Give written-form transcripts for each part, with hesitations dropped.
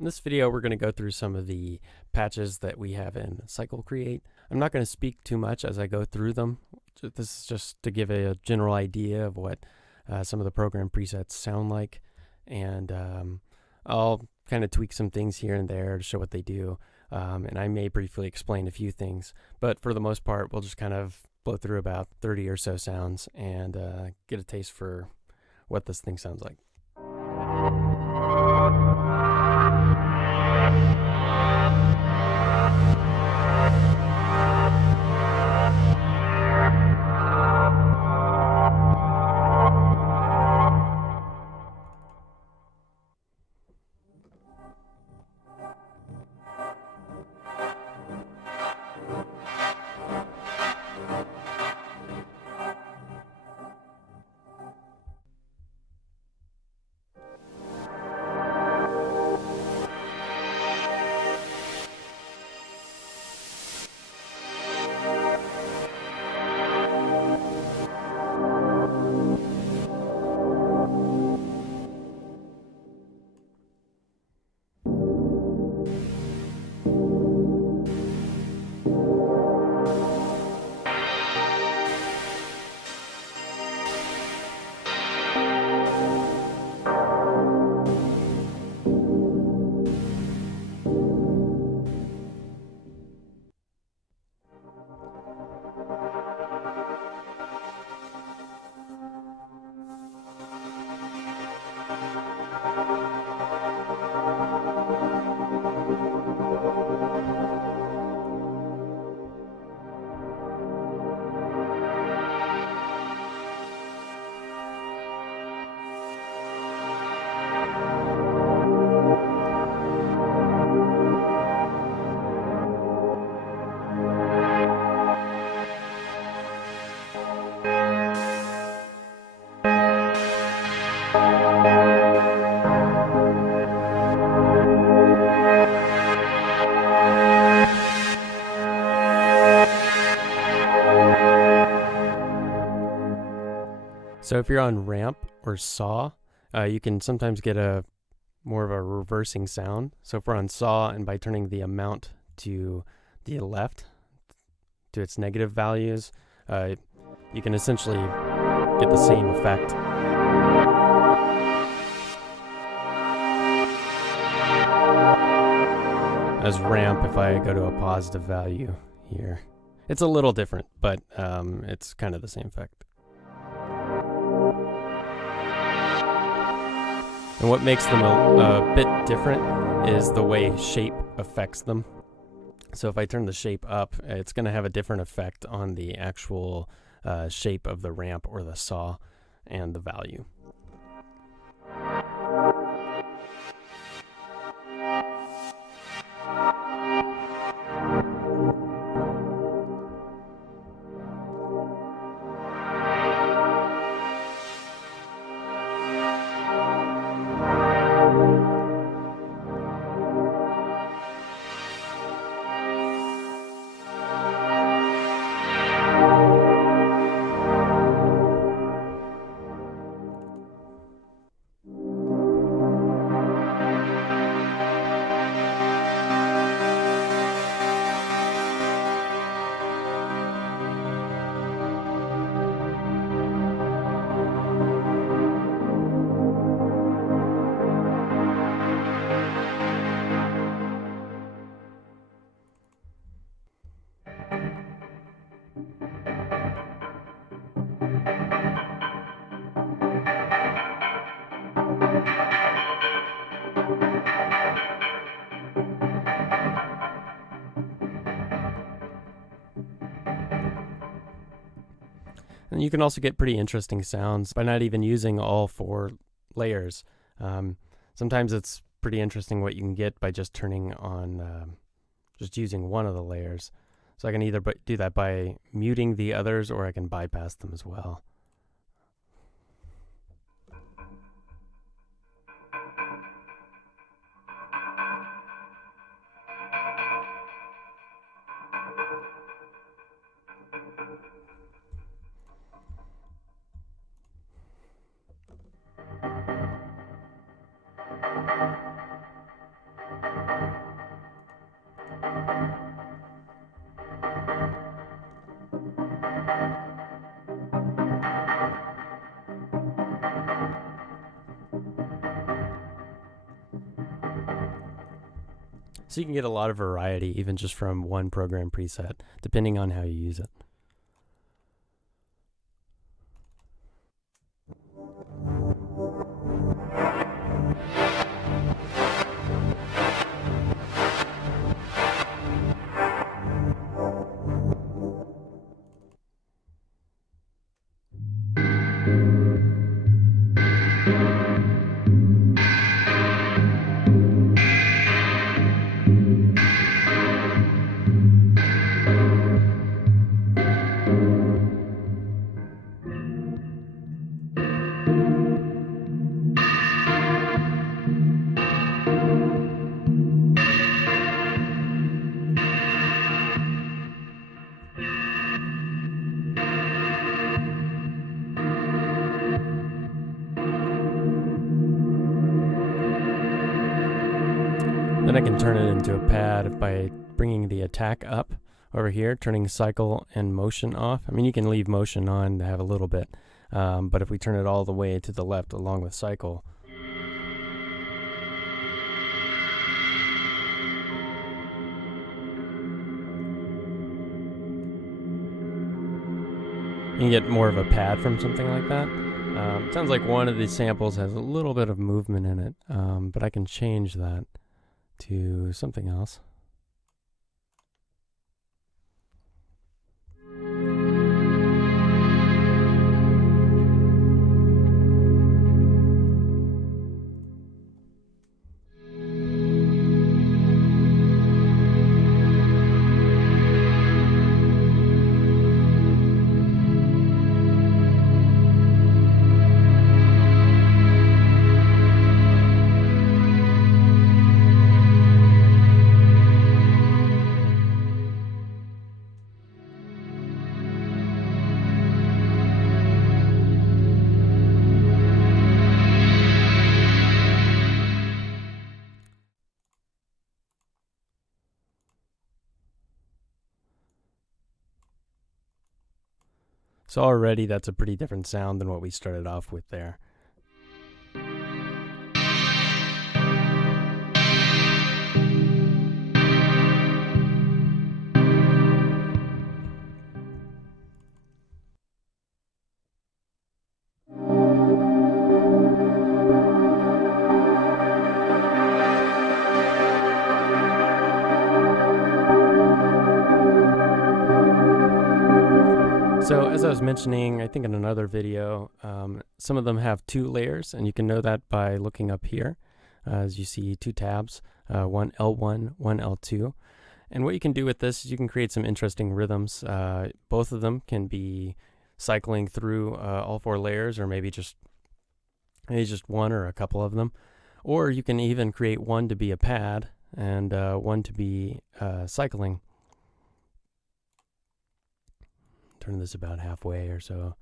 In this video, we're going to go through some of the patches that we have in CRE8. I'm not going to speak too much as I go through them. This is just to give a general idea of what some of the program presets sound like. And I'll kind of tweak some things here and there to show what they do. And I may briefly explain a few things. But for the most part, we'll just kind of blow through about 30 or so sounds and get a taste for what this thing sounds like. So if you're on ramp or saw, you can sometimes get a more of a reversing sound. So if we're on saw and by turning the amount to the left to its negative values, you can essentially get the same effect. As ramp if I go to a positive value here. It's a little different, but it's kind of the same effect. And what makes them a bit different is the way shape affects them. So if I turn the shape up, it's going to have a different effect on the actual shape of the ramp or the saw and the value. And you can also get pretty interesting sounds by not even using all 4 layers. Sometimes it's pretty interesting what you can get by just turning on, just using one of the layers. So I can either do that by muting the others or I can bypass them as well. So you can get a lot of variety even just from one program preset, depending on how you use it. Then I can turn it into a pad by bringing the attack up over here, turning cycle and motion off. I mean, you can leave motion on to have a little bit, but if we turn it all the way to the left along with cycle, you can get more of a pad from something like that. It sounds like one of these samples has a little bit of movement in it, but I can change that to something else. So already that's a pretty different sound than what we started off with there. So as I was mentioning, I think in another video, some of them have 2 layers, and you can know that by looking up here. As you see 2 tabs, one L1, one L2. And what you can do with this is you can create some interesting rhythms. Both of them can be cycling through all 4 layers, or maybe just one or a couple of them. Or you can even create one to be a pad and one to be cycling. Turn this about halfway or so.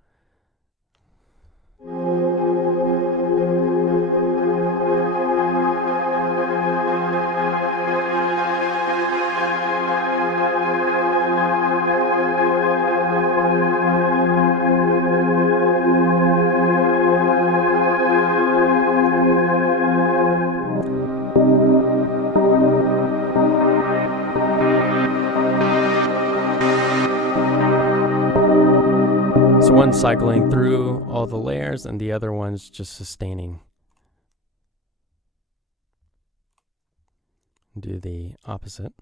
So one's cycling through all the layers and the other one's just sustaining. Do the opposite.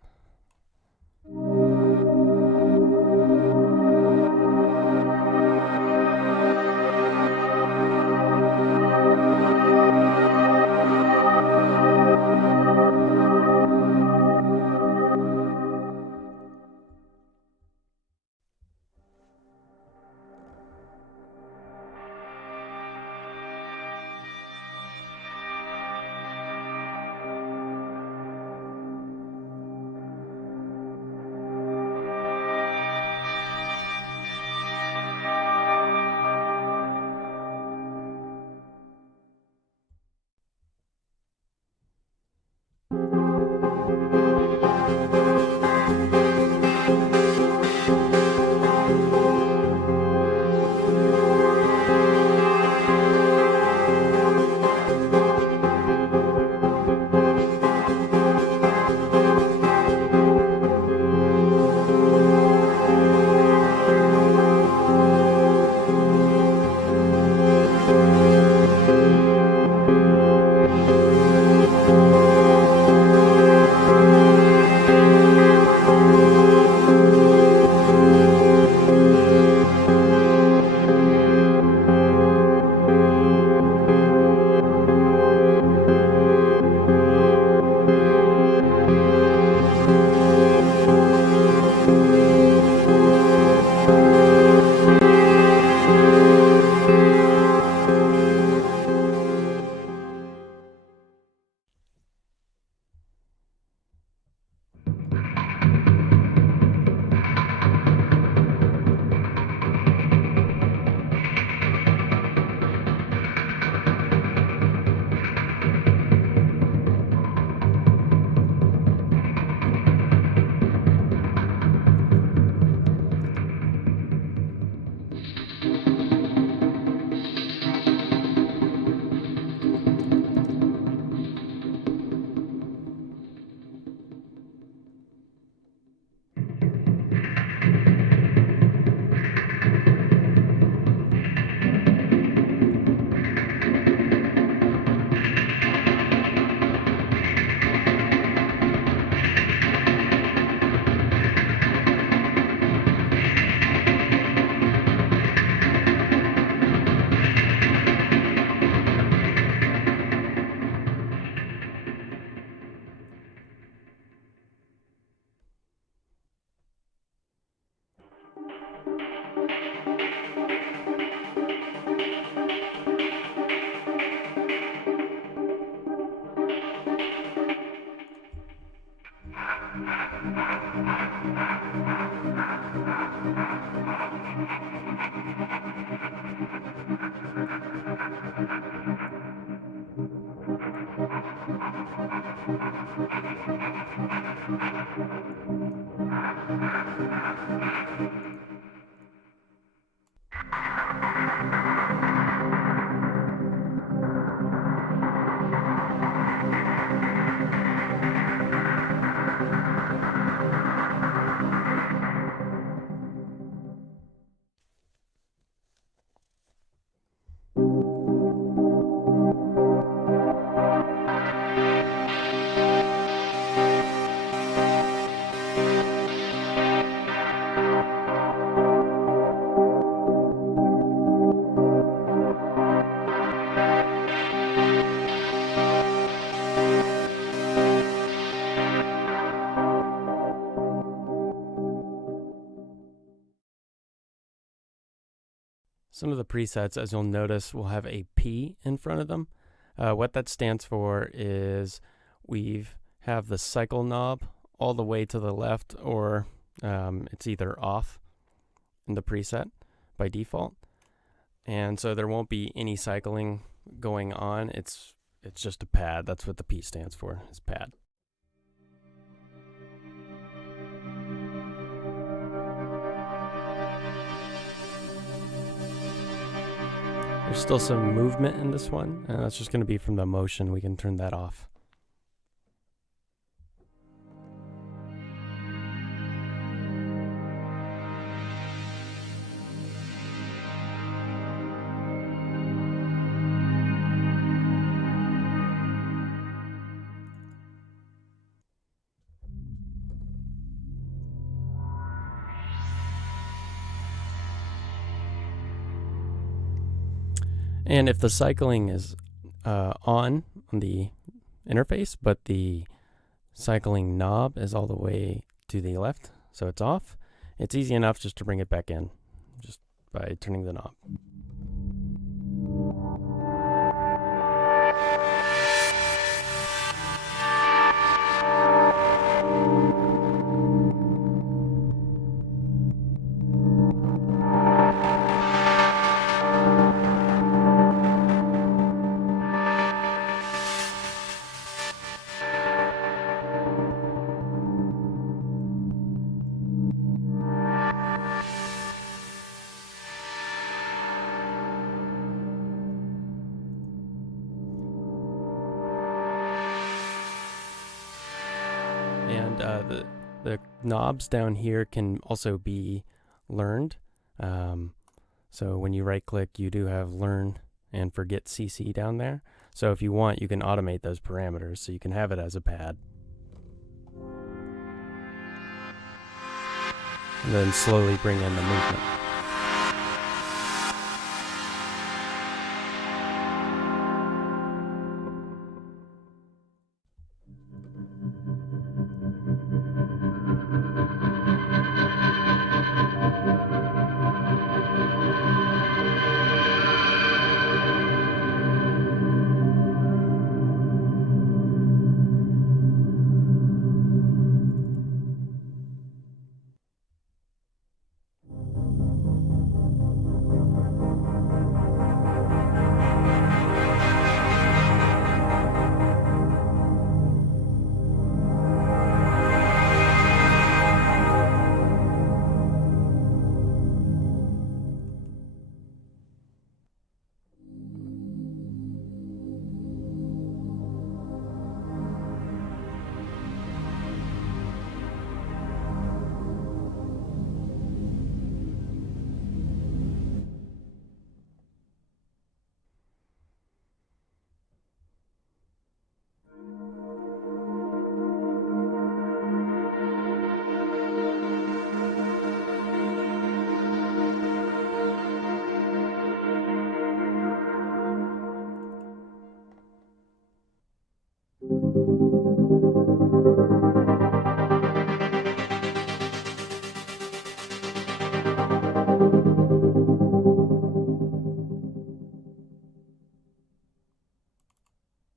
Some of the presets, as you'll notice, will have a P in front of them. What that stands for is we have the cycle knob all the way to the left, or it's either off in the preset by default. And so there won't be any cycling going on. It's just a pad. That's what the P stands for, is pad. There's still some movement in this one, and that's just going to be from the motion. We can turn that off. And if the cycling is on the interface, but the cycling knob is all the way to the left, so it's off, it's easy enough just to bring it back in, just by turning the knob. And the knobs down here can also be learned. So when you right click, you do have learn and forget CC down there. So if you want, you can automate those parameters so you can have it as a pad. And then slowly bring in the movement.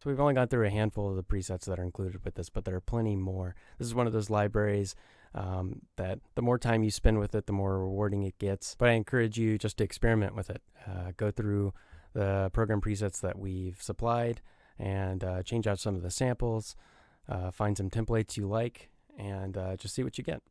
So we've only gone through a handful of the presets that are included with this, but there are plenty more. This is one of those libraries that the more time you spend with it, the more rewarding it gets. But I encourage you just to experiment with it. Go through the program presets that we've supplied and change out some of the samples, find some templates you like, and just see what you get.